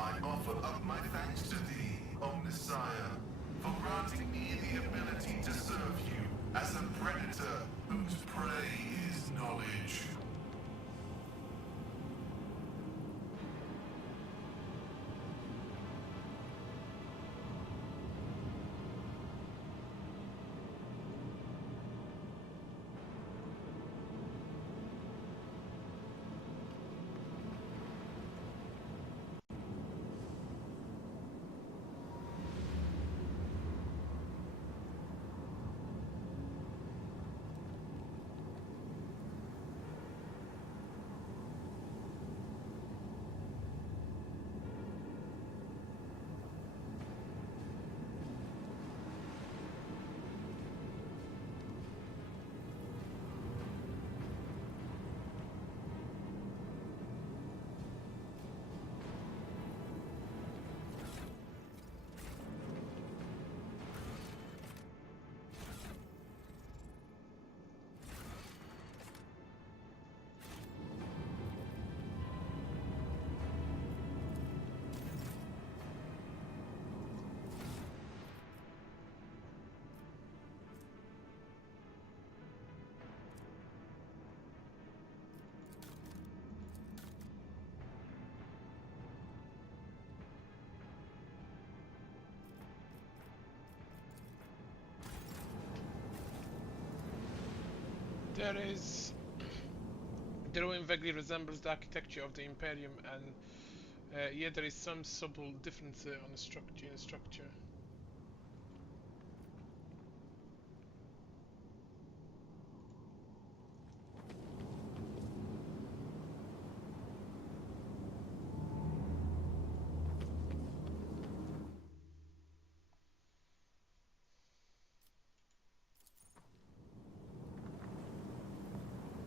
I offer up my thanks to thee, O Messiah, for granting me the ability to serve you as a predator whose prey is knowledge. There is... The ruin vaguely resembles the architecture of the Imperium, and yet there is some subtle difference on the structure.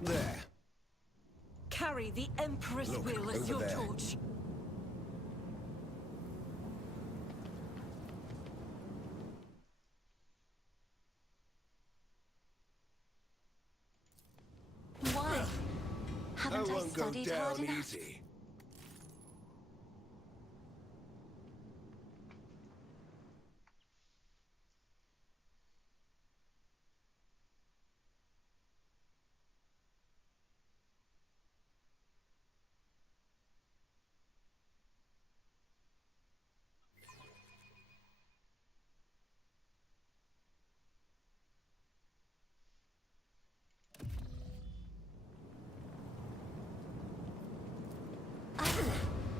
There. Carry the Emperor's Look, will as over your there. torch. Why? I Haven't I won't go studied hard down enough? easy.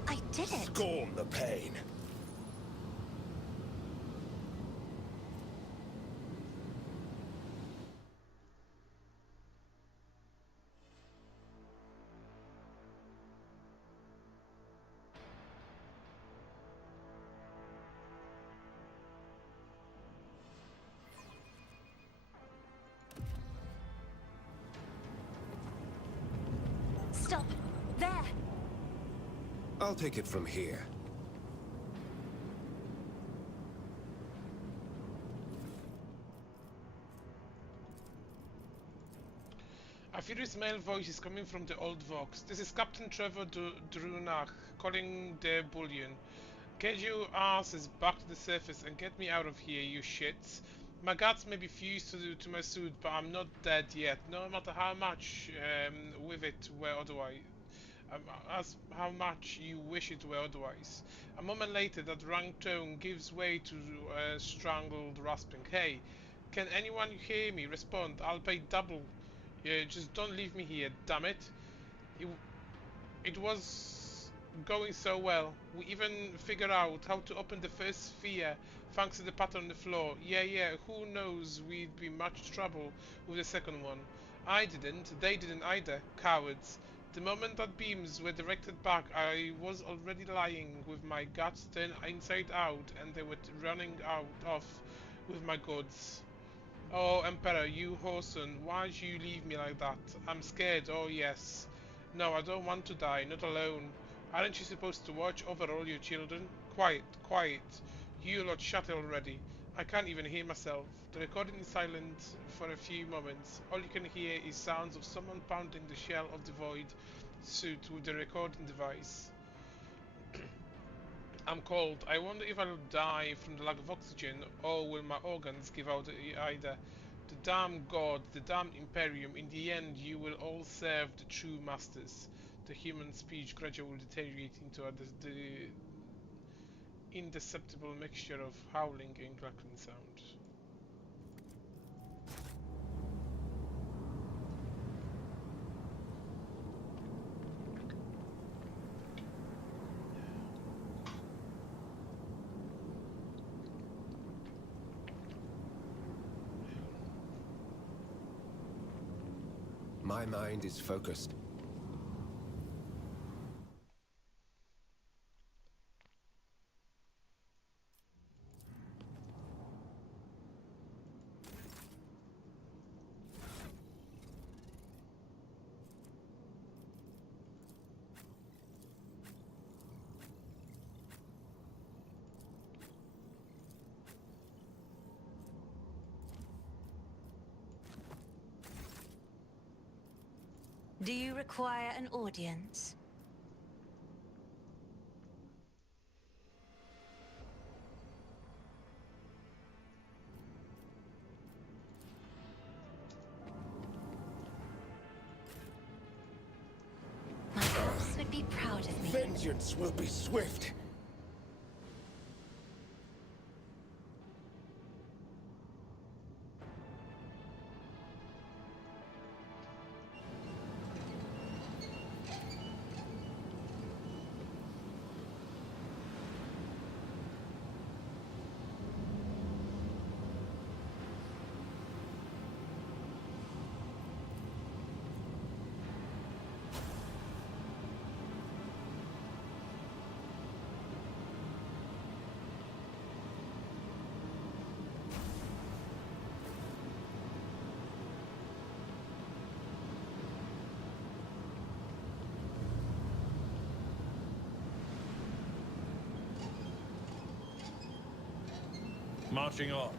I did it. Scorn the pain. Stop. There. I'll take it from here. A furious male voice is coming from the old Vox. This is Captain Trevor Drunach calling the bullion. Get your asses back to the surface and get me out of here, you shits. My guts may be fused to my suit, but I'm not dead yet, no matter how much with it were otherwise. As how much you wish it were otherwise. A moment later, that rank tone gives way to strangled rasping. Hey, can anyone hear me? Respond. I'll pay double. Yeah, just don't leave me here, damn it. It, it was going so well. We even figured out how to open the first sphere thanks to the pattern on the floor. Yeah, who knows, we'd be much trouble with the second one. I didn't, they didn't either. Cowards. The moment that beams were directed back, I was already lying with my guts turned inside out, and they were running off with my goods. Oh, Emperor, you whoreson, why'd you leave me like that? I'm scared, oh yes. No, I don't want to die, not alone. Aren't you supposed to watch over all your children? Quiet, quiet. You lot shut already. I can't even hear myself. The recording is silent for a few moments. All you can hear is sounds of someone pounding the shell of the void suit with the recording device. I'm cold. I wonder if I'll die from the lack of oxygen, or will my organs give out either. The damn gods, the damn Imperium, in the end you will all serve the true masters. The human speech gradually deteriorates into the indescribable mixture of howling and crackling sound. My mind is focused. Do you require an audience? My boss would be proud of me. Vengeance will be swift. Marching on.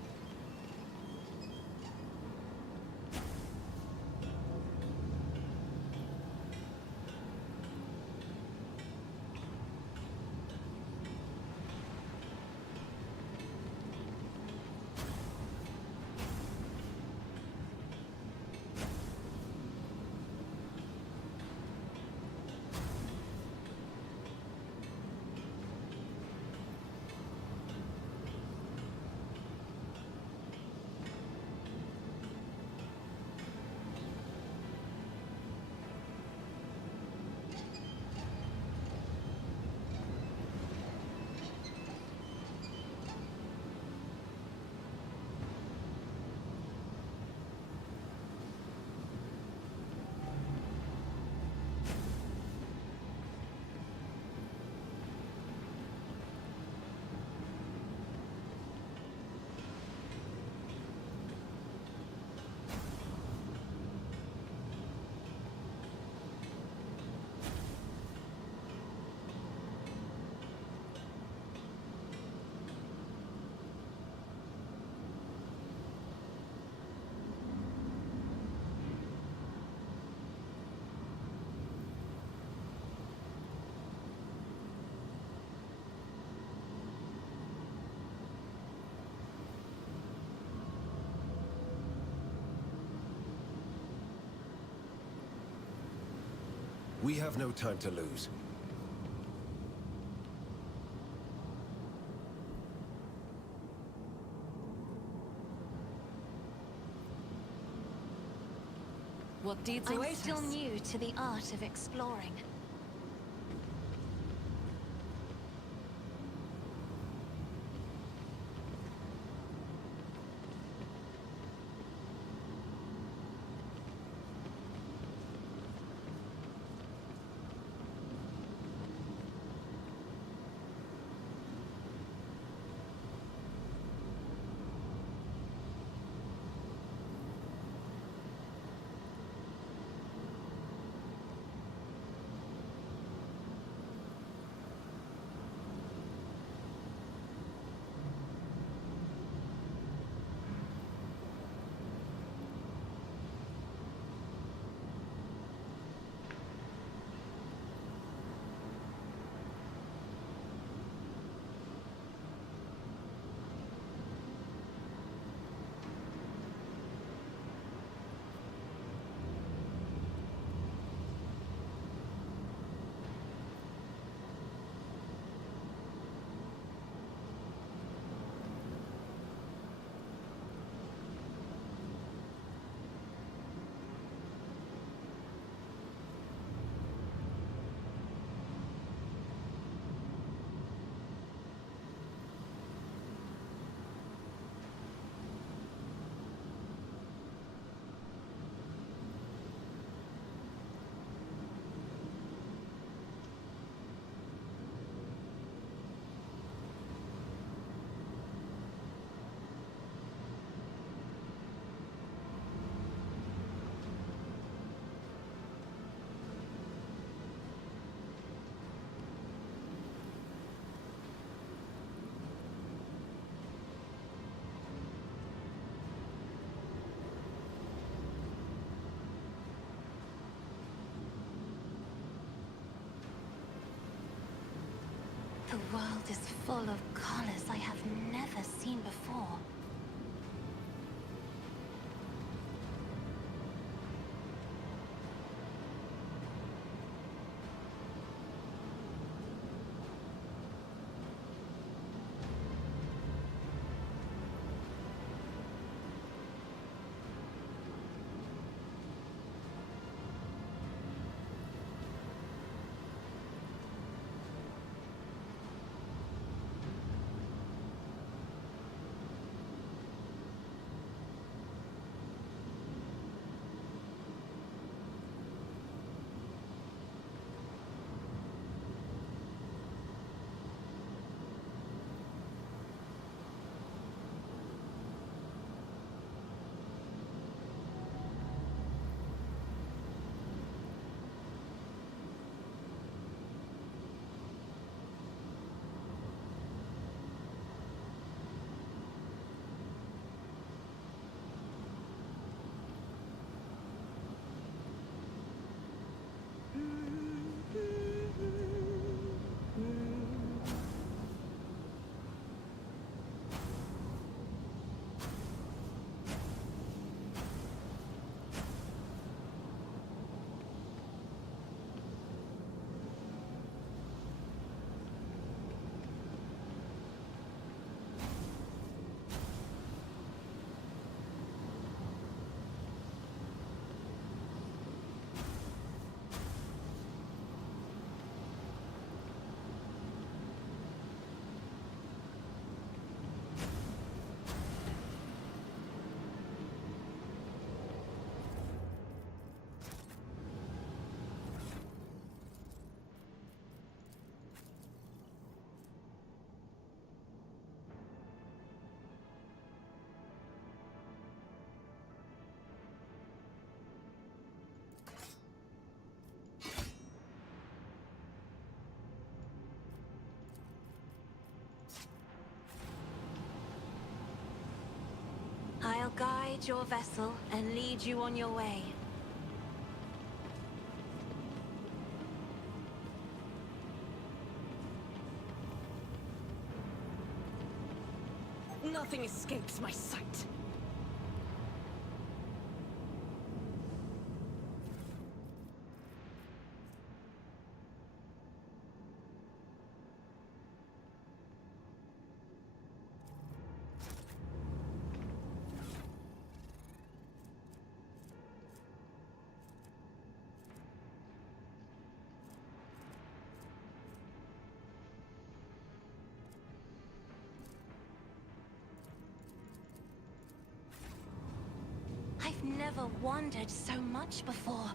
We have no time to lose. What deeds await us? I'm still new to the art of exploring. The world is full of colors I have never seen before. I'll guide your vessel and lead you on your way. Nothing escapes my sight. I've never wandered so much before.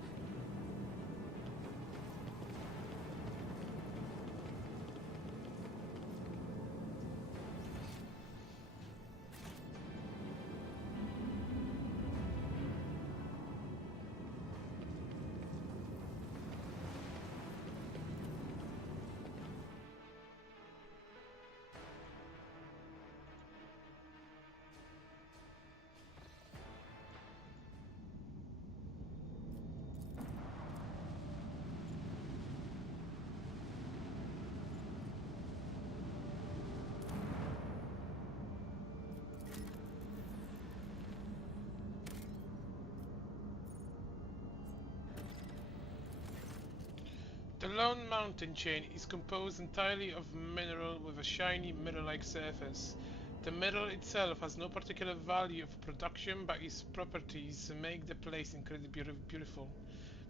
The Lone Mountain chain is composed entirely of mineral with a shiny mirror-like surface. The metal itself has no particular value of production, but its properties make the place incredibly beautiful.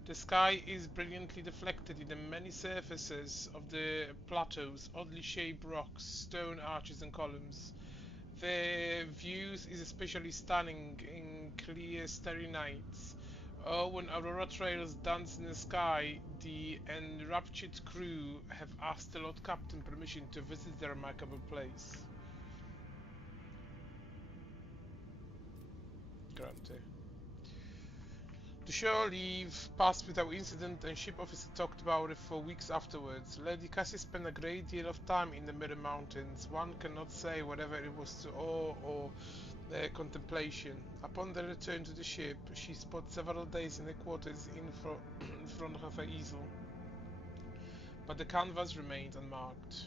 The sky is brilliantly deflected in the many surfaces of the plateaus, oddly shaped rocks, stone arches and columns. The views is especially stunning in clear starry nights. Oh, when aurora trails dance in the sky, the enraptured crew have asked the Lord Captain permission to visit the remarkable place. Granted. The shore leave passed without incident, and ship officer talked about it for weeks afterwards. Lady Cassie spent a great deal of time in the Mirror Mountains. One cannot say whether it was to awe or contemplation. Upon the return to the ship, she spent several days in the quarters in front of her easel, but the canvas remained unmarked.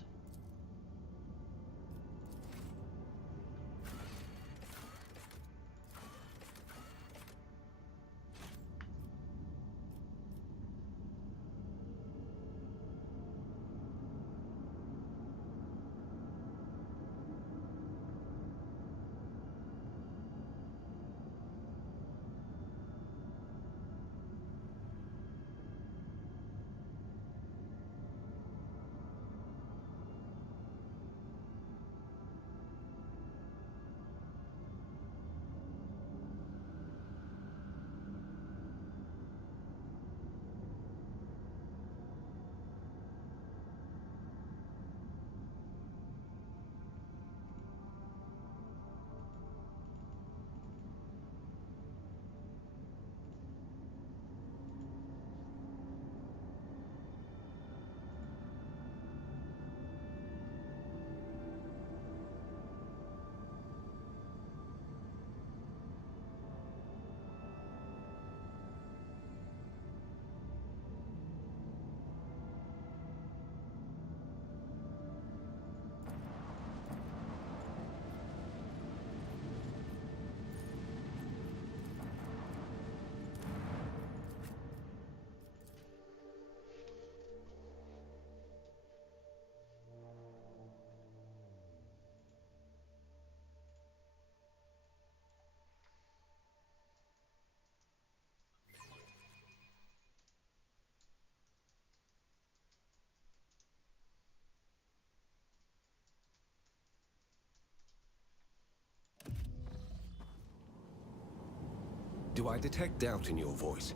Do I detect doubt in your voice?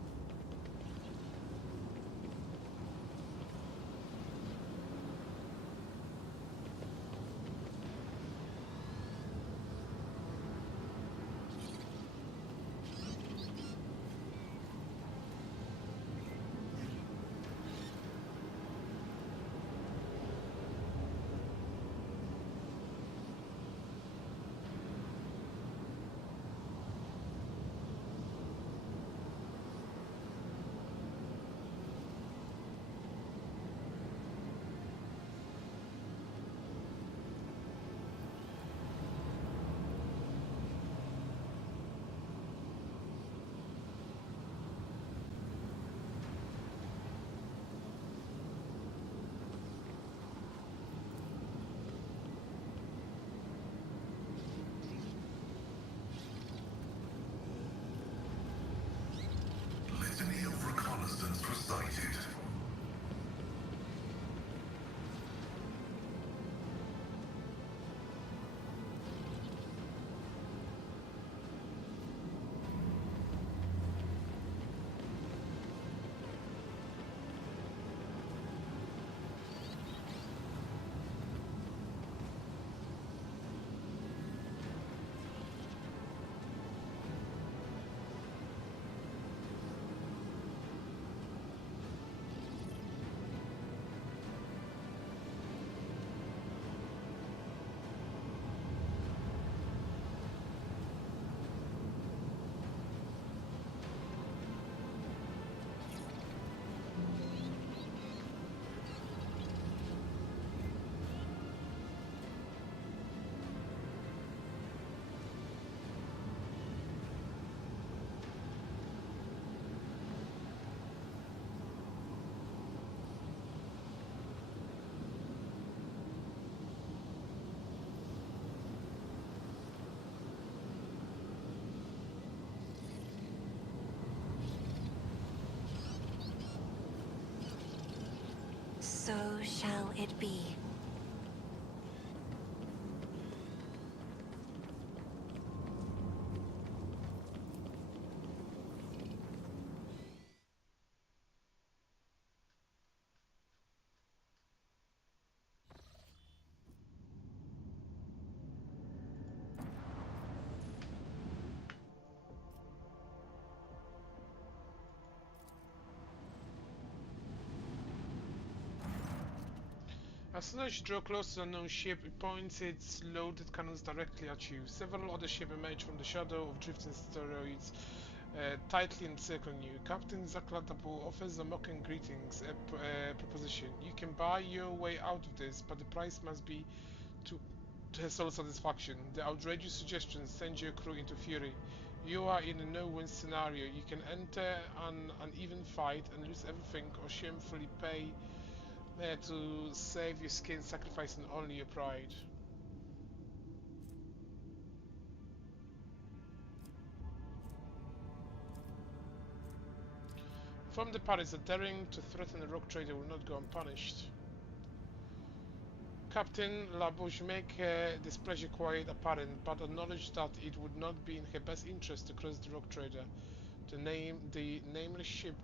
Litany of reconnaissance recited. So shall it be. As soon as you draw close to the unknown ship, it points its loaded cannons directly at you. Several other ships emerge from the shadow of drifting asteroids, tightly encircling you. Captain Zaklatapu offers a mocking greetings proposition. You can buy your way out of this, but the price must be to his sole satisfaction. The outrageous suggestion sends your crew into fury. You are in a no-win scenario. You can enter an uneven fight and lose everything, or shamefully pay to save your skin, sacrificing only your pride. From the Paris, the daring to threaten a rock trader will not go unpunished. Captain Labouche make her displeasure quite apparent, but acknowledged that it would not be in her best interest to cross the rock trader. The nameless ship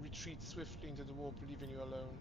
retreats swiftly into the warp, leaving you alone.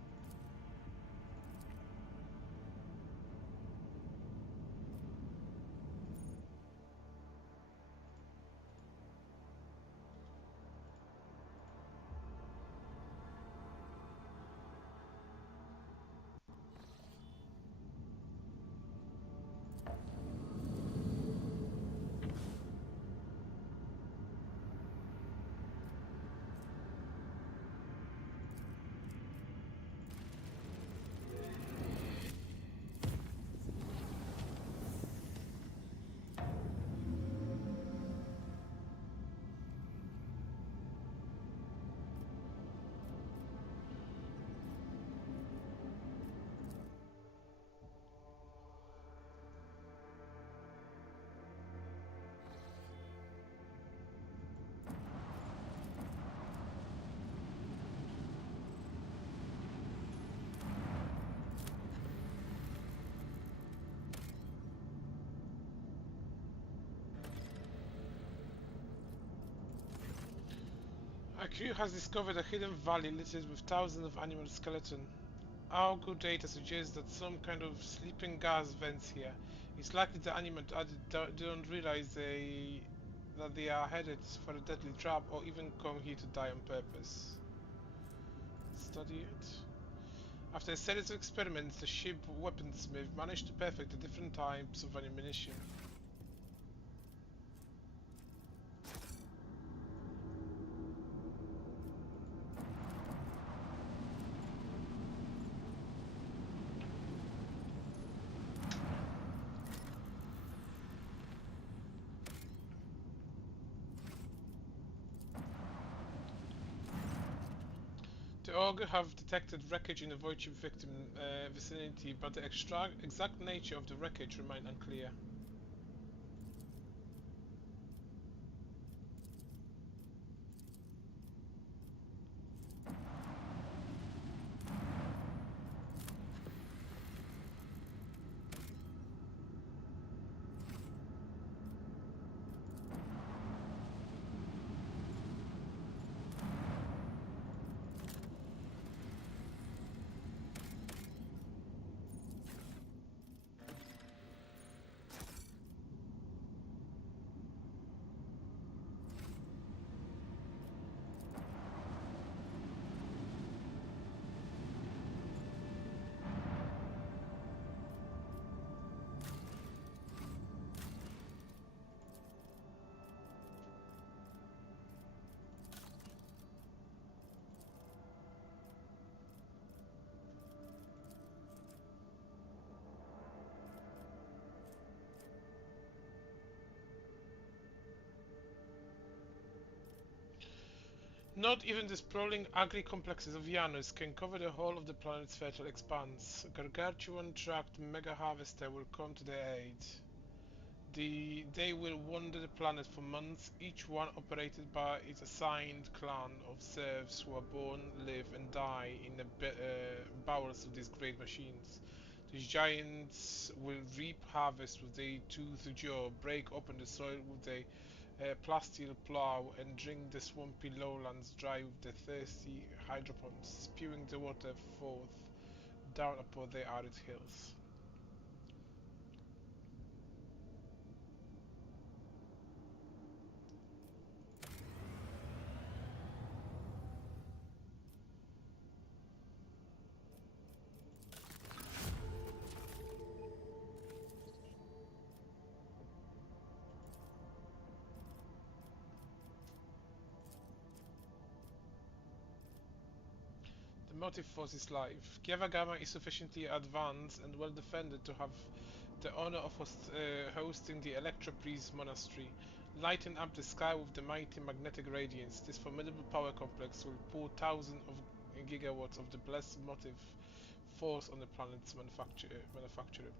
A crew has discovered a hidden valley littered with thousands of animal skeletons. Our good data suggests that some kind of sleeping gas vents here. It's likely the animals don't realize that they are headed for a deadly trap or even come here to die on purpose. Study it. After a series of experiments, the ship weaponsmith managed to perfect the different types of ammunition. The Augur have detected wreckage in the void ship victim vicinity, but the exact nature of the wreckage remain unclear. Not even the sprawling agri-complexes of Janus can cover the whole of the planet's fertile expanse. A gargantuan tracked mega-harvester will come to their aid. They will wander the planet for months, each one operated by its assigned clan of serfs who are born, live and die in the bowels of these great machines. These giants will reap harvest with their toothed jaw, break open the soil with their plasteel plow, and drink the swampy lowlands dry with their thirsty hydropons, spewing the water forth down upon their arid hills. The motive force is life. Kiavagama is sufficiently advanced and well defended to have the honor of hosting the Electro-Priest Monastery. Lighten up the sky with the mighty magnetic radiance. This formidable power complex will pour thousands of gigawatts of the blessed motive force on the planet's manufacturer.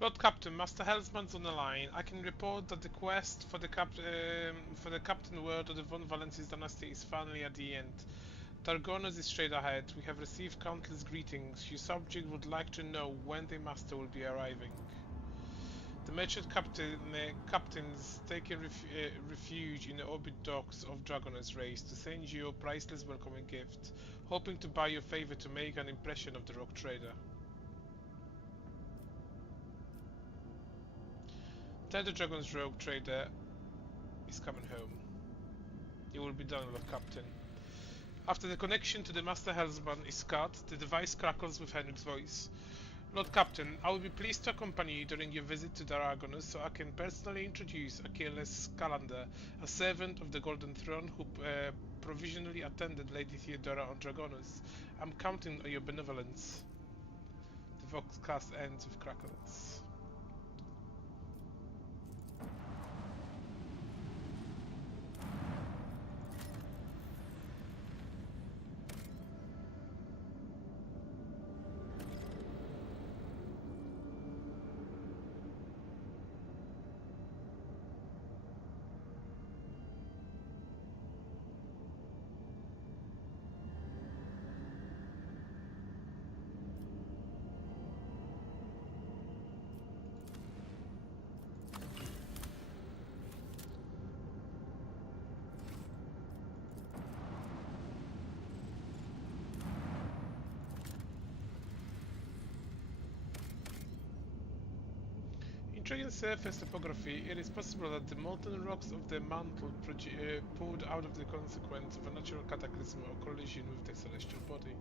Lord Captain, Master Hellsman's on the line. I can report that the quest for the Captain Word of the Von Valensis dynasty is finally at the end. Targonos is straight ahead. We have received countless greetings. Your subject would like to know when the Master will be arriving. The merchant captains taking refuge in the orbit docks of Dragoner's race to send you a priceless welcoming gift, hoping to buy your favor to make an impression of the rock trader. Tell the Dragon's rogue trader is coming home. You will be done, Lord Captain. After the connection to the Master Hellsman is cut, the device crackles with Henrik's voice. Lord Captain, I will be pleased to accompany you during your visit to Dragonus so I can personally introduce Achilles Calendar, a servant of the Golden Throne who provisionally attended Lady Theodora on Dragonus. I'm counting on your benevolence. The voxcast ends with crackles. Intriguing surface topography, it is possible that the molten rocks of the mantle poured out of the consequence of a natural cataclysm or collision with the celestial body.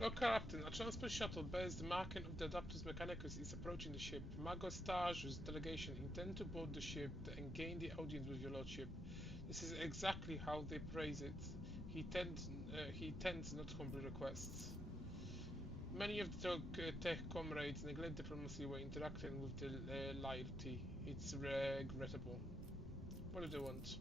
Lord Captain, a transport shuttle bears the marking of the Adaptus Mechanicus is approaching the ship. Magos Staju's delegation intend to board the ship and gain the audience with your lordship. This is exactly how they praise it. He tends not humble requests. Many of the tech comrades neglect diplomacy when interacting with the laity. It's regrettable. What do they want?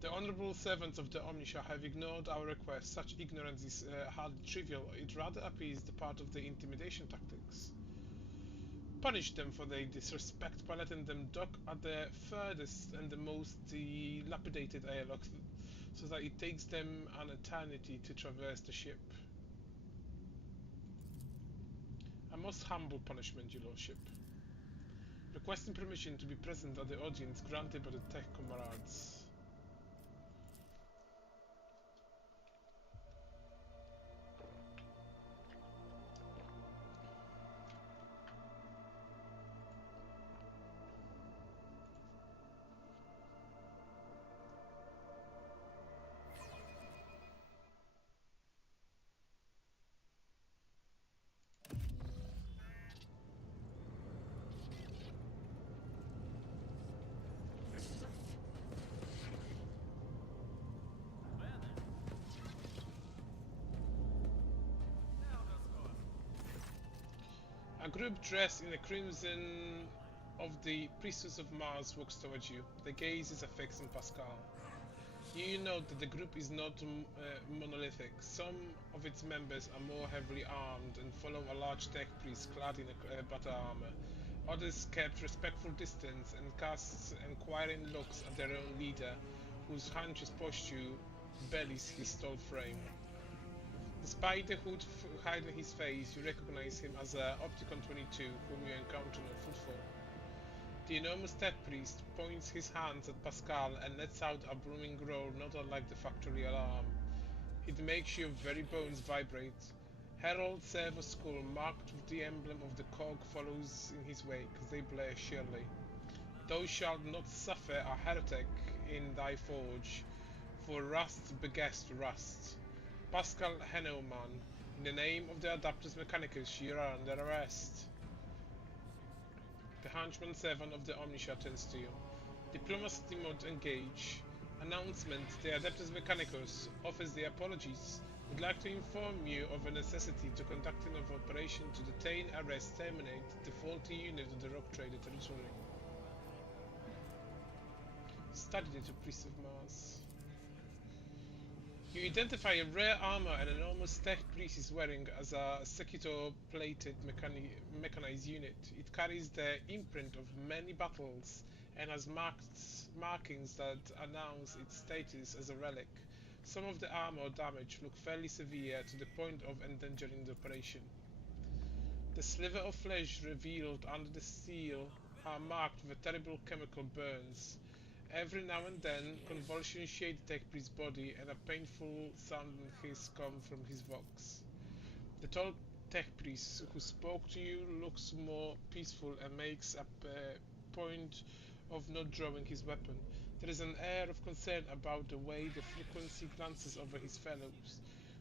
The honourable servants of the Omnisha have ignored our request. Such ignorance is hardly trivial. It rather appears the part of the intimidation tactics. Punish them for their disrespect by letting them dock at the furthest and the most dilapidated airlock, so that it takes them an eternity to traverse the ship. A most humble punishment, your lordship. Requesting permission to be present at the audience granted by the tech comrades. A group dressed in the crimson of the Priestess of Mars walks towards you. The gaze is affixed on Pascal. You note that the group is not monolithic. Some of its members are more heavily armed and follow a large tech priest clad in battle armor. Others kept respectful distance and cast inquiring looks at their own leader, whose hunched posture belies his tall frame. Despite the hood hiding his face, you recognize him as Opticon 22, whom you encountered on footfall. The enormous tech priest points his hands at Pascal and lets out a booming roar not unlike the factory alarm. It makes your very bones vibrate. Herald Servo Skull, marked with the emblem of the cog, follows in his wake. They blare shrilly. Thou shalt not suffer a heretic in thy forge, for rust begets rust. Pascal Henneman, in the name of the Adaptus Mechanicus, you are under arrest. The Henchman 7 of the Omniscia turns to you. Diplomacy mode engage. Announcement: the Adeptus Mechanicus offers the apologies. Would like to inform you of a necessity to conducting of operation to detain, arrest, terminate the faulty unit of the Rock Trader territory. Study data Priest of Mars. You identify a rare armor an enormous tech priest is wearing as a Secutor-plated mechanized unit. It carries the imprint of many battles and has markings that announce its status as a relic. Some of the armor damage look fairly severe to the point of endangering the operation. The sliver of flesh revealed under the steel are marked with terrible chemical burns. Every now and then, convulsions shake the tech priest's body, and a painful sounding hiss comes from his vox. The tall tech priest who spoke to you looks more peaceful and makes a point of not drawing his weapon. There is an air of concern about the way the frequency glances over his fellows,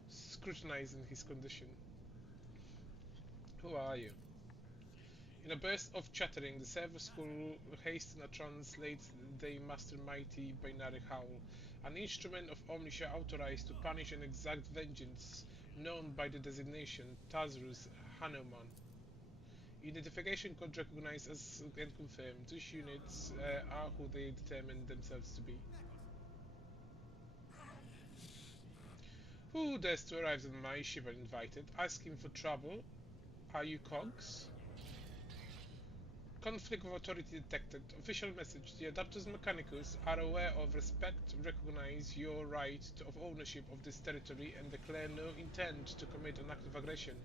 scrutinizing his condition. Who are you? In a burst of chattering, the server school hastens to translate the master mighty binary howl, an instrument of Omniscia authorized to punish and exact vengeance, known by the designation Tazrus Hanuman. Identification code recognized as and confirmed. These units are who they determine themselves to be. Who dares to arrive on my ship uninvited, asking for trouble? Are you cogs? Conflict of authority detected. Official message: the Adaptus Mechanicus are aware of, respect, recognize your right of ownership of this territory and declare no intent to commit an act of aggression.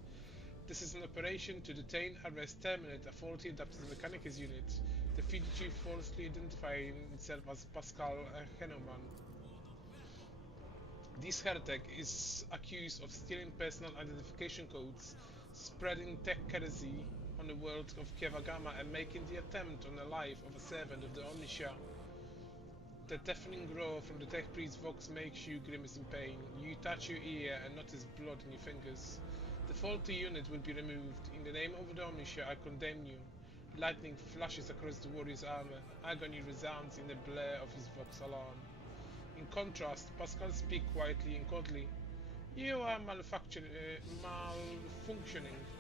This is an operation to detain, arrest, terminate a faulty Adaptus Mechanicus unit. The fugitive falsely identifying itself as Pascal Henneman. This heretic is accused of stealing personal identification codes, spreading tech heresy on the world of Kievagama, and making the attempt on the life of a servant of the Omniscia. The deafening roar from the tech priest's vox makes you grimace in pain. You touch your ear and notice blood in your fingers. The faulty unit will be removed. In the name of the Omniscia, I condemn you. Lightning flashes across the warrior's armor. Agony resounds in the blare of his vox alarm. In contrast, Pascal speaks quietly and coldly. You are malfunctioning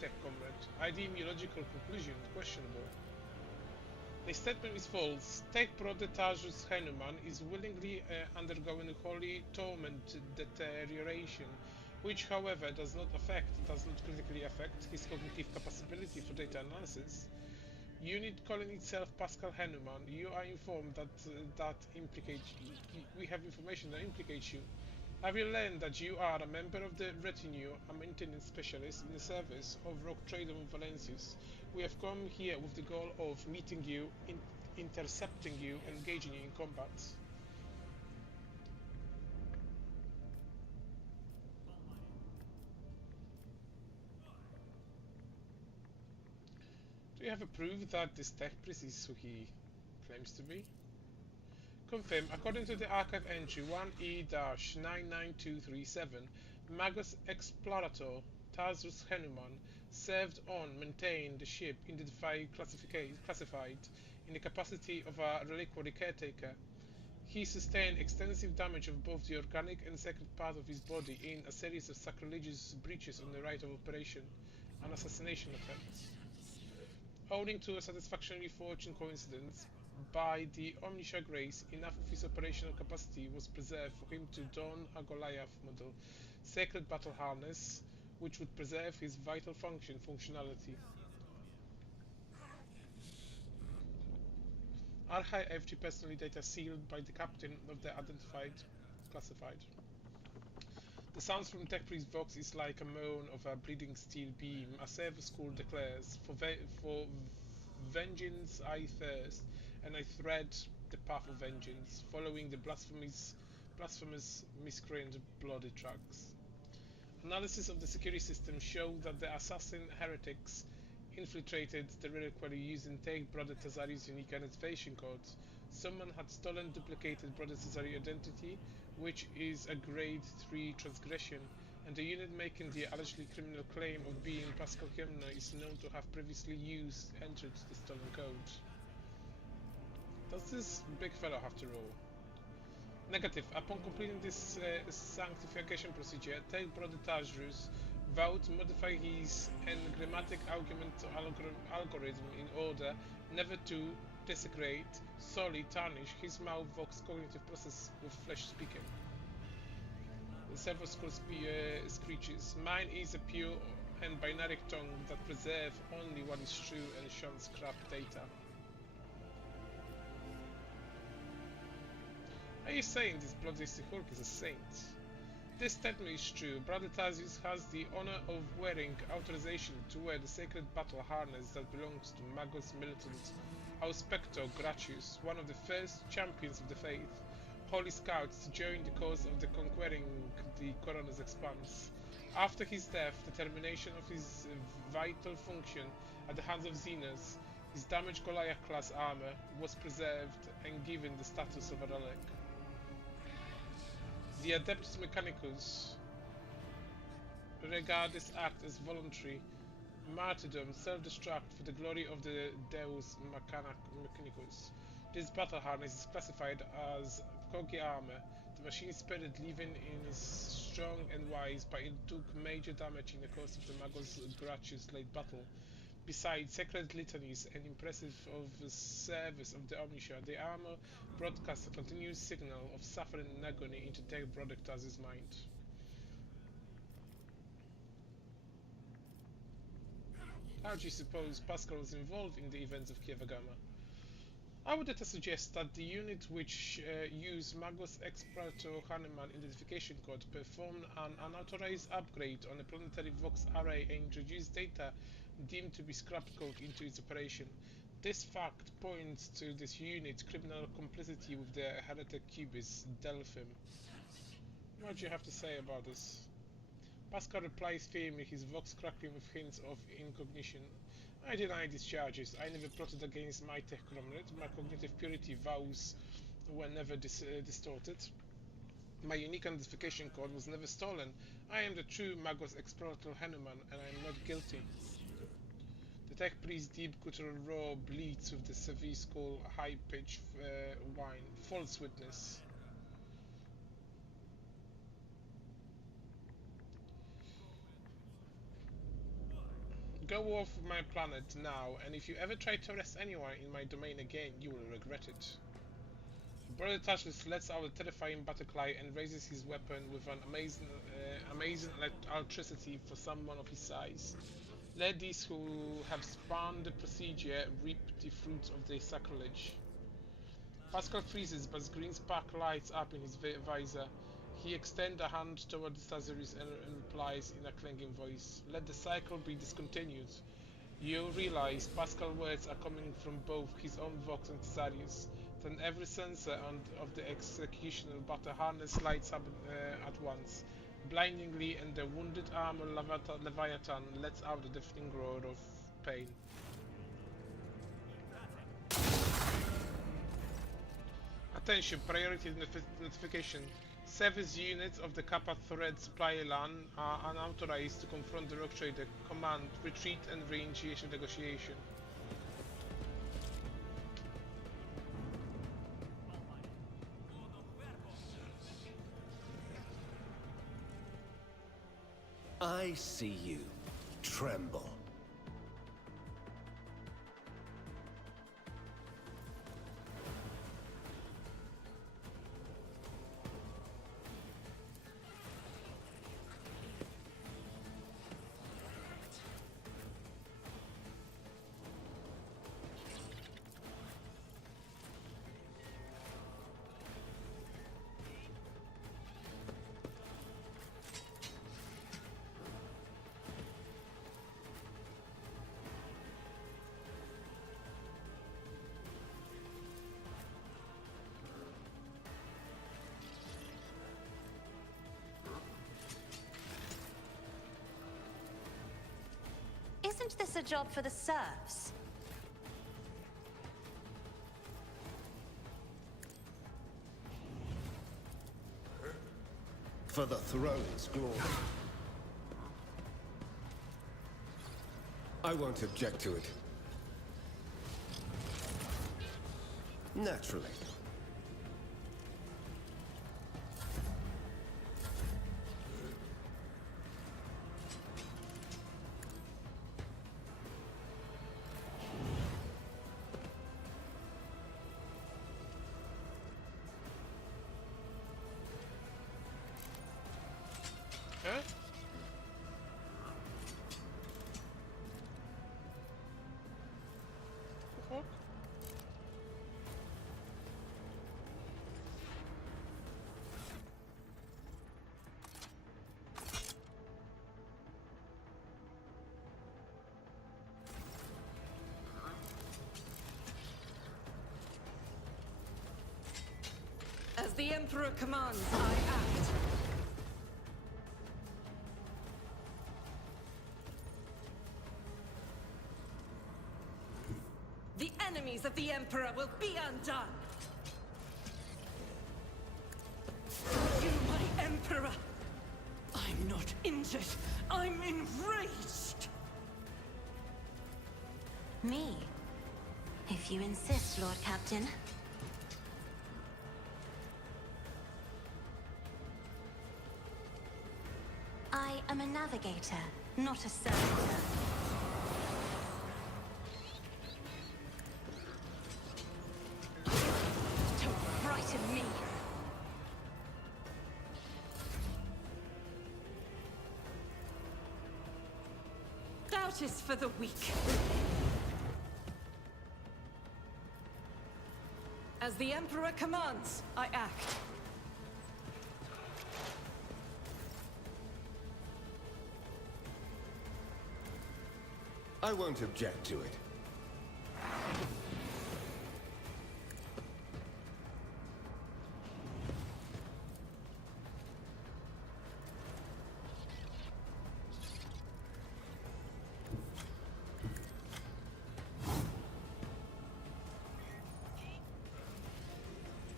tech comrade. I deem your logical conclusion questionable. The statement is false. Tech Prodetajus Hanuman is willingly undergoing holy torment deterioration, which however does not critically affect his cognitive capability for data analysis. Unit calling itself Pascal Hanuman, you are informed that implicates you. We have information that implicates you. I will learn that you are a member of the retinue, a maintenance specialist in the service of Rock Trader Valencius. We have come here with the goal of meeting you, intercepting you, and engaging you in combat. Do you have a proof that this tech priest is who he claims to be? Confirm. According to the archive entry 1E-99237, Magus Explorator Tazrus Hanuman served on, maintained the ship classified in the capacity of a reliquary caretaker. He sustained extensive damage of both the organic and sacred part of his body in a series of sacrilegious breaches on the right of operation, an assassination attempt. Owing to a satisfactorily fortunate coincidence, by the Omniscia grace, enough of his operational capacity was preserved for him to don a Goliath model sacred battle harness, which would preserve his vital functionality. Archive FG personally data sealed by the captain of the classified. The sounds from Tech Priest Vox is like a moan of a bleeding steel beam. A server school declares, for vengeance I thirst, and I thread the path of vengeance, following the blasphemous miscreant bloody tracks. Analysis of the security system showed that the assassin heretics infiltrated the reliquary using Take Brother Tazari's unique identification codes. Someone had stolen duplicated Brother Tazari's identity, which is a grade 3 transgression. and the unit making the allegedly criminal claim of being Pascal Kemner is known to have previously entered the stolen code. Does this big fellow have to roll? Negative. Upon completing this sanctification procedure, Tate Brother Tajrus vowed to modify his engrammatic argument algorithm in order never to desecrate, sully, tarnish his mouth vox cognitive process with flesh speaking. The several screeches. Mine is a pure and binary tongue that preserve only what is true and shuns crap data. Are you saying this bloody Hulk is a saint? This statement is true. Brother Tazius has the honor of wearing authorization to wear the sacred battle harness that belongs to Magos militant Auspector Gratius, one of the first champions of the faith. Holy Scouts to join the cause of the conquering the Coroner's expanse. After his death, the termination of his vital function at the hands of Xenos, his damaged Goliath-class armor was preserved and given the status of a relic. The Adeptus Mechanicus regard this act as voluntary martyrdom, self-destruct for the glory of the Deus Mechanicus. This battle harness is classified as Kogi armor. The machine spirit living in is strong and wise, but it took major damage in the course of the Magos Gratius late battle. Besides sacred litanies and impressive of service of the Omniscia, the armor broadcasts a continuous signal of suffering and agony into their product as his mind. How do you suppose Pascal was involved in the events of Kievagama? I would suggest that the unit which used Magos Explorator Hahnemann identification code performed an unauthorized upgrade on a planetary Vox array and introduced data deemed to be scrap code into its operation. This fact points to this unit's criminal complicity with the heretic cubist Delphim. What do you have to say about this? Pascal replies firmly, his vox crackling with hints of incognition. I deny these charges. I never plotted against my tech comrade. My cognitive purity vows were never distorted. My unique identification code was never stolen. I am the true Magos Explorator Hanuman, and I am not guilty. The tech priest deep guttural roar bleats with the severe skull high-pitched whine. False witness. Go off my planet now, and if you ever try to arrest anyone in my domain again, you will regret it. Brother Tashless lets out a terrifying battle cry and raises his weapon with an amazing electricity for someone of his size. Let these who have spawned the procedure reap the fruits of their sacrilege. Pascal freezes, but green spark lights up in his visor. He extends a hand toward the Staziris and replies in a clanging voice, "Let the cycle be discontinued." You realize Pascal's words are coming from both his own vox and Stazarius. Then every sensor of the executional battle harness lights up at once, blindingly, and the wounded armor Leviathan lets out a deafening roar of pain. Attention, priority notification. Service units of the Kappa Thread Supply LAN are unauthorized to confront the Rogue Trader. Command, retreat and re-initiation negotiation. I see you tremble. Isn't this a job for the serfs? For the throne's glory. I won't object to it. Naturally. Huh? The fuck? As the Emperor commands, I act. The enemies of the Emperor will be undone! You, my Emperor! I'm not injured. I'm enraged! Me? If you insist, Lord Captain. I am a navigator, not a servitor. Don't frighten me! Doubt is for the weak. As the Emperor commands, I act. I won't object to it.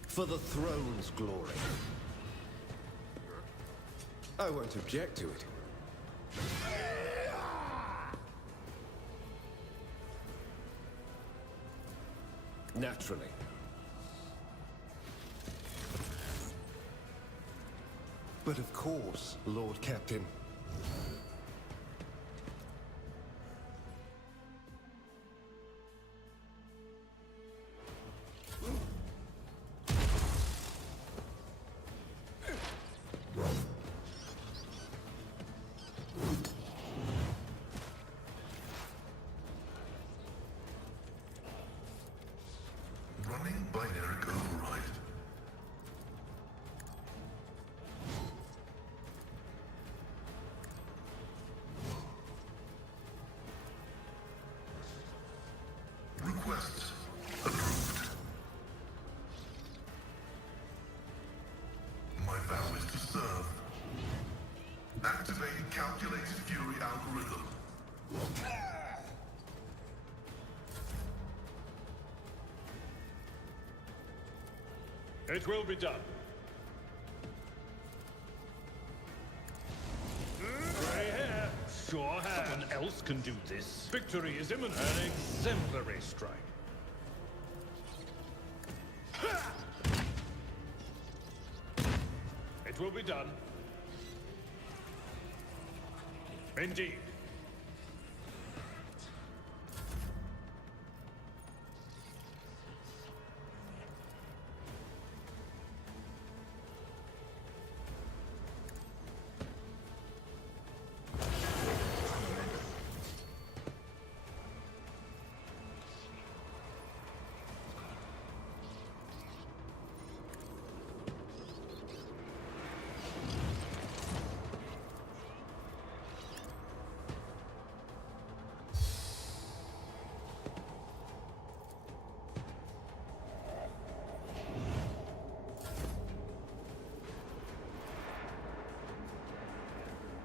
For the throne's glory. I won't object to it. Naturally. But of course, Lord Captain. Running binary override. Request approved. My vow is to serve. Activating calculated fury algorithm. It will be done. Grey hair. Sure have. Someone else can do this. Victory is imminent. An exemplary strike. It will be done. Indeed.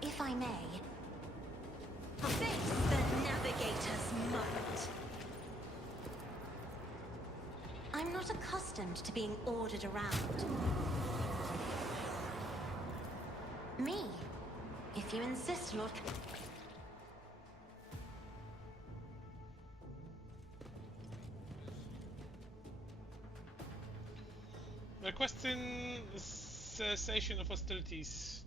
If I may, face the navigator's moment. I'm not accustomed to being ordered around. Me, if you insist, Lord. Requesting cessation of hostilities.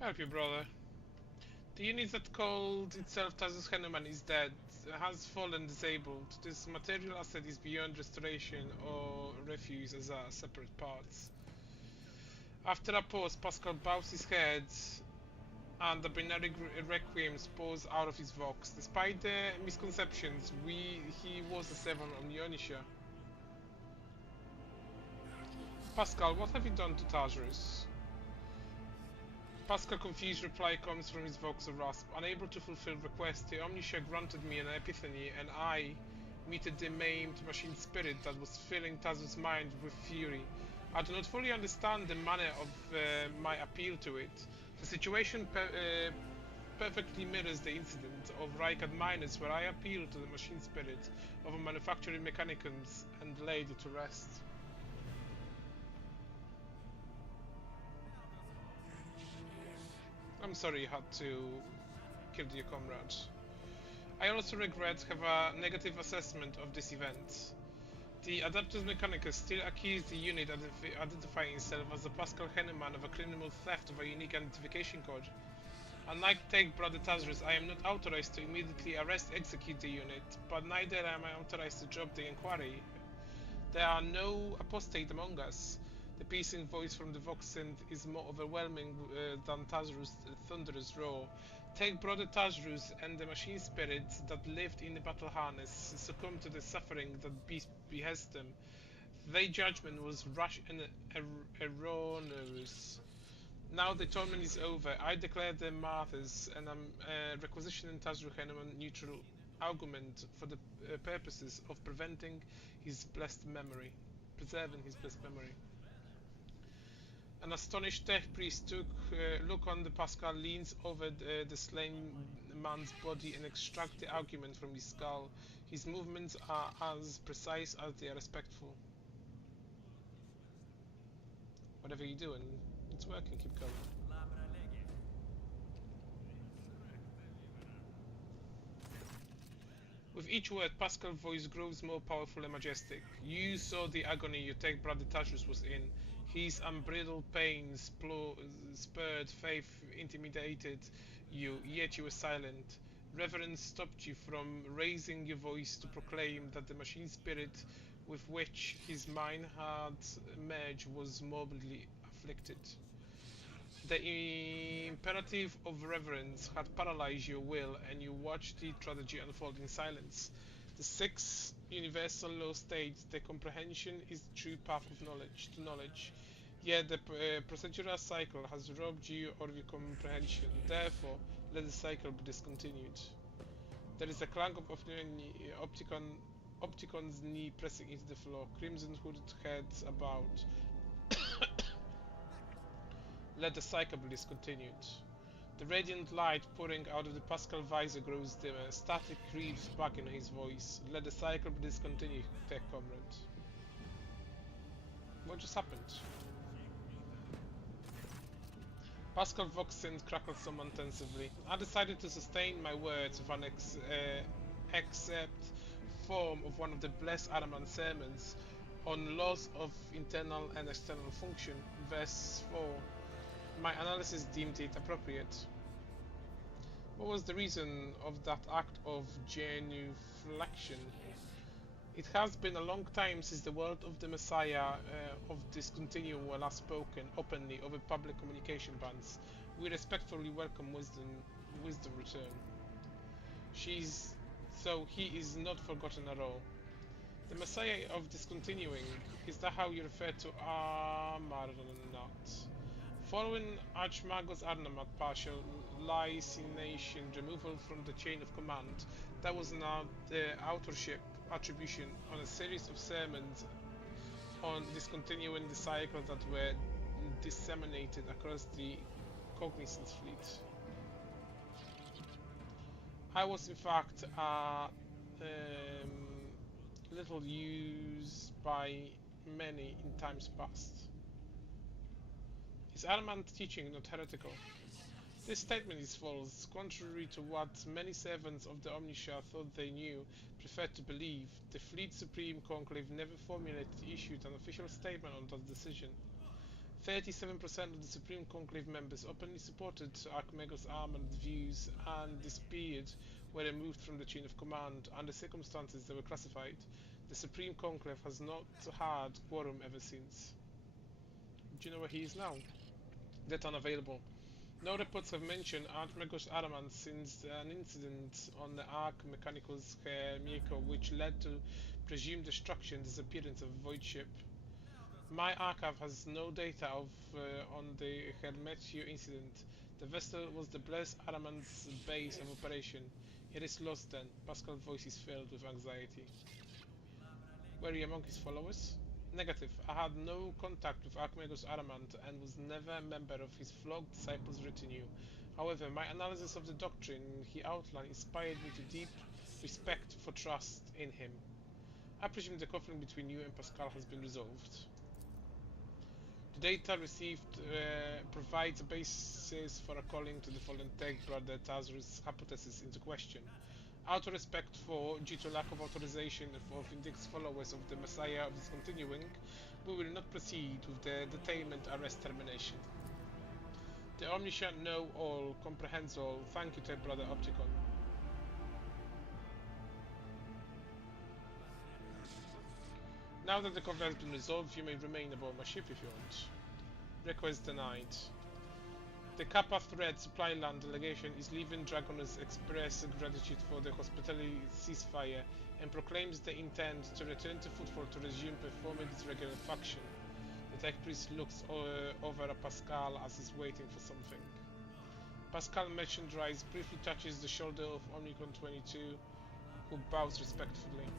Help you, brother. The unit that called itself Tazus Hanuman is dead, has fallen disabled. This material asset is beyond restoration or refuse as a separate parts. After a pause, Pascal bows his head and the binary requiem pours out of his vox. Despite the misconceptions, he was a seven on Ionisha. Pascal, what have you done to Tajrus? Pascal confused reply comes from his vox of rasp. Unable to fulfill request, the Omniscia granted me an epiphany, and I meted the maimed machine spirit that was filling Taz's mind with fury. I do not fully understand the manner of my appeal to it. The situation perfectly mirrors the incident of Rykard Miners, where I appealed to the machine spirit of a manufacturing mechanicums and laid it to rest. I'm sorry you had to kill your comrade. I also regret have a negative assessment of this event. The Adeptus Mechanicus still accuse the unit identifying itself as the Pascal Henneman of a criminal theft of a unique identification code. Unlike Take Brother Tazrus, I am not authorized to immediately execute the unit, but neither am I authorized to drop the inquiry. There are no apostate among us. The piercing voice from the Voxent is more overwhelming than Tazrus' thunderous roar. Take Brother Tazrus and the machine spirits that lived in the battle harness succumb to the suffering that behests them. Their judgment was rash and erroneous. Now the torment is over. I declare them martyrs, and am requisitioning Tazru Henneman neutral argument for the purposes of preserving his blessed memory. An astonished tech priest took look on the Pascal, leans over the slain man's body and extracts the argument from his skull. His movements are as precise as they are respectful. Whatever you're doing, it's working, keep going. With each word, Pascal's voice grows more powerful and majestic. You saw the agony your take Brother Tashus was in. His unbridled pain spurred faith, intimidated you, yet you were silent. Reverence stopped you from raising your voice to proclaim that the machine spirit with which his mind had merged was morbidly afflicted. The imperative of reverence had paralyzed your will, and you watched the tragedy unfold in silence. The sixth universal law states that comprehension is the true path of knowledge. Yet the procedural cycle has robbed you of your comprehension. Therefore, let the cycle be discontinued. There is a clank of Opticon's knee pressing into the floor. Crimson hooded heads about. Let the cycle be discontinued. The radiant light pouring out of the Pascal visor grows dimmer. Static creeps back in his voice. Let the cycle be discontinued, tech comrade. What just happened? Pascal Voxent crackled somewhat intensively. I decided to sustain my words with an except form of one of the blessed Araman sermons on laws of internal and external function, verse 4. My analysis deemed it appropriate. What was the reason of that act of genuflection? It has been a long time since the word of the Messiah of discontinuum were last spoken openly over public communication bans. We respectfully welcome wisdom return. So he is not forgotten at all. The Messiah of discontinuing, is that how you refer to Amarnat? Following Archmagos Arnamat partial licination removal from the chain of command, that was now the authorship attribution on a series of sermons on discontinuing the cycle that were disseminated across the cognizance fleet. I was in fact a little used by many in times past. Is adamant teaching not heretical? This statement is false, contrary to what many servants of the Omniscia thought they knew, preferred to believe. The Fleet Supreme Conclave never formulated, issued an official statement on that decision. 37% of the Supreme Conclave members openly supported Archmago's armament views, and this period were removed from the chain of command. Under circumstances they were classified. The Supreme Conclave has not had quorum ever since. Do you know where he is now? Data unavailable. No reports have mentioned Archmago's adamant since an incident on the Arch Mechanicus Mirko, which led to presumed destruction and disappearance of Void Ship. My archive has no data on the Hermetio incident. The vessel was the Blessed Adamant's base of operation. It is lost then. Pascal's voice is filled with anxiety. Were you among his followers? Negative. I had no contact with Archmago's Adamant and was never a member of his flogged disciples' retinue. However, my analysis of the doctrine he outlined inspired me to deep respect for trust in him. I presume the conflict between you and Pascal has been resolved. The data received provides a basis for a calling to the fallen tech brother Tazur's hypothesis into question. Out of respect for, due to lack of authorization of Indix's followers of the Messiah of discontinuing, we will not proceed with the detainment arrest termination. The Omniscient know all, comprehends all. Thank you to brother Opticon. Now that the conflict has been resolved, you may remain aboard my ship if you want. Request denied. The Kappa Thread Supply Land delegation is leaving Dragoner's express gratitude for the hospitality ceasefire and proclaims the intent to return to Footfall to resume performing its regular function. The Tech Priest looks over at Pascal as he's waiting for something. Pascal Merchandise briefly touches the shoulder of Omnicron 22, who bows respectfully.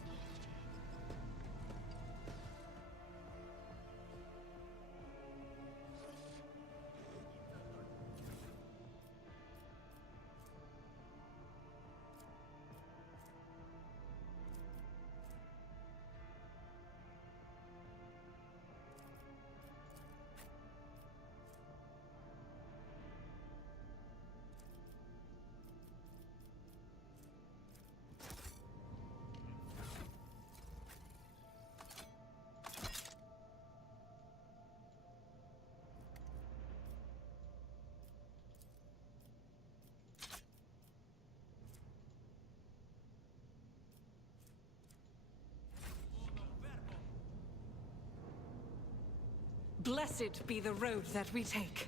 Blessed be the road that we take.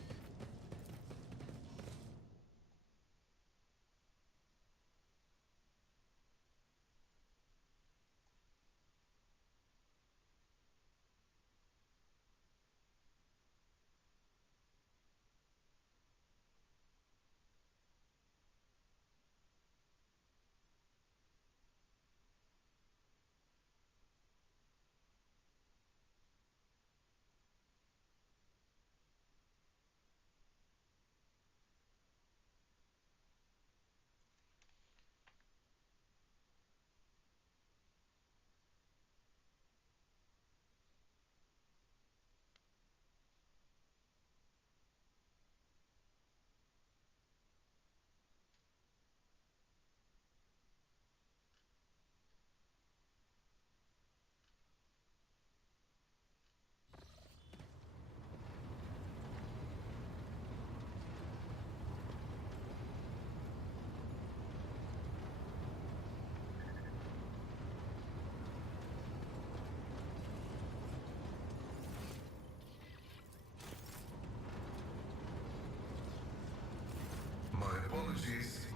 Apologies.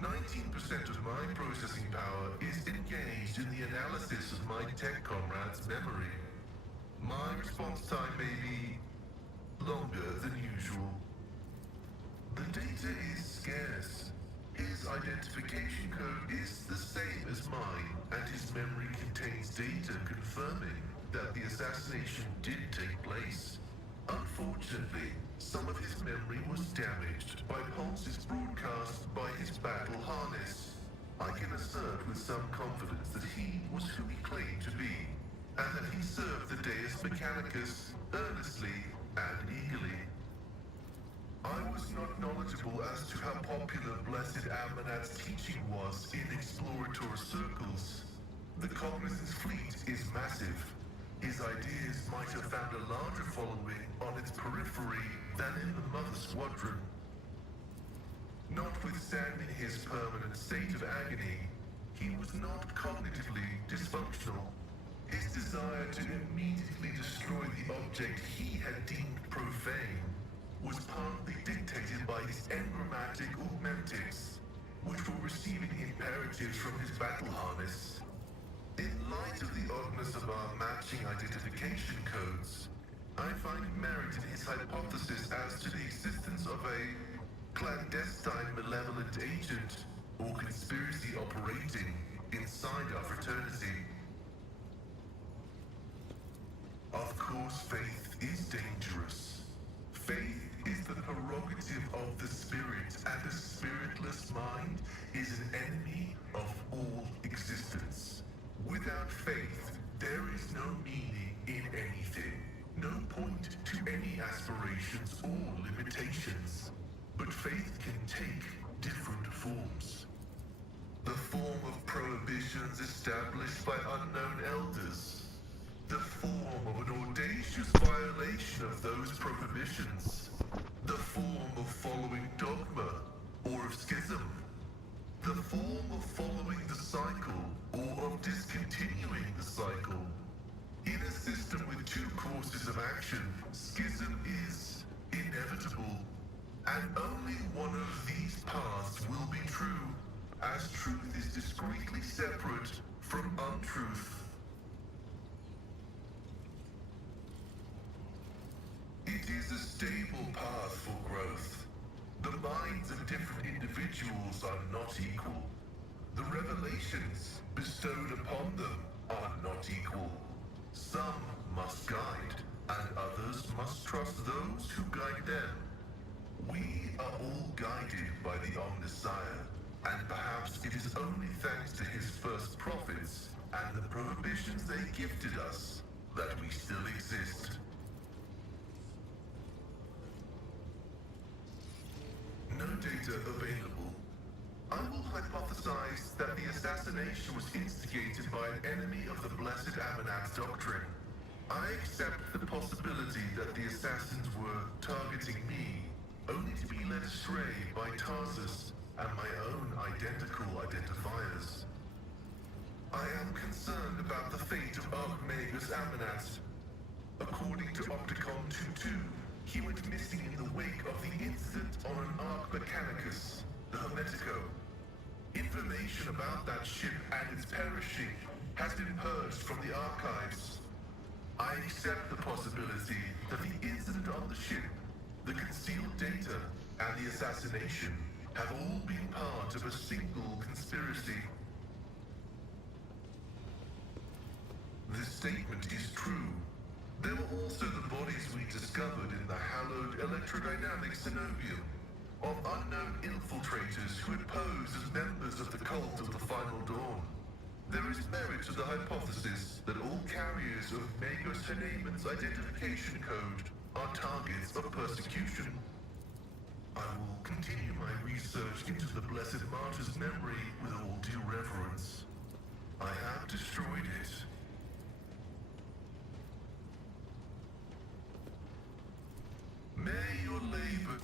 19% of my processing power is engaged in the analysis of my tech comrade's memory. My response time may be longer than usual. The data is scarce. His identification code is the same as mine, and his memory contains data confirming that the assassination did take place. Unfortunately, some of his memory was damaged by pulses broadcast by his battle harness. I can assert with some confidence that he was who he claimed to be, and that he served the Deus Mechanicus earnestly and eagerly. I was not knowledgeable as to how popular Blessed Ammanat's teaching was in exploratory circles. The Cognizant's fleet is massive. His ideas might have found a larger following on its periphery than in the Mother Squadron. Notwithstanding his permanent state of agony, he was not cognitively dysfunctional. His desire to immediately destroy the object he had deemed profane was partly dictated by his engrammatic augmentics, which were receiving imperatives from his battle harness. In light of the oddness of our matching identification codes, I find merit in his hypothesis as to the existence of a clandestine malevolent agent or conspiracy operating inside our fraternity. Of course, faith is dangerous. Faith is the prerogative of the spirit, and a spiritless mind is an enemy of all existence. Without faith, there is no meaning in anything, no point to any aspirations or limitations. But faith can take different forms. The form of prohibitions established by unknown elders. The form of an audacious violation of those prohibitions. The form of following dogma or of schism. The form of following the cycle or of discontinuing the cycle. In a system with two courses of action, schism is inevitable. And only one of these paths will be true, as truth is discreetly separate from untruth. It is a stable path for growth. The minds of different individuals are not equal. The revelations bestowed upon them are not equal. Some must guide, and others must trust those who guide them. We are all guided by the Omnissiah, and perhaps it is only thanks to his first prophets and the prohibitions they gifted us that we still exist. No data available. I will hypothesize that the assassination was instigated by an enemy of the Blessed Ammanat's doctrine. I accept the possibility that the assassins were targeting me, only to be led astray by Tarsus and my own identical identifiers. I am concerned about the fate of Archmagus Ammanat. According to Opticon 2-2, he went missing in the wake of the incident on an Arch Mechanicus, the Hermetico. Information about that ship and its perishing has been purged from the archives. I accept the possibility that the incident on the ship, the concealed data, and the assassination have all been part of a single conspiracy. This statement is true. There were also the bodies we discovered in the hallowed electrodynamic Cenobium of unknown infiltrators who had posed as members of the cult of the Final Dawn. There is merit to the hypothesis that all carriers of Magos Haneman's identification code are targets of persecution. I will continue my research into the Blessed Martyr's memory with all due reverence. I have destroyed it. May your labor...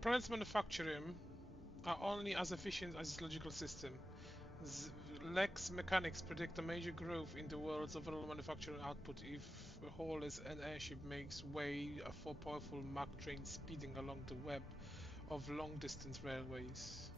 Planets manufacturing are only as efficient as its logical system. Lex mechanics predict a major growth in the world's overall manufacturing output if a haulers and airship makes way for powerful Mack trains speeding along the web of long-distance railways.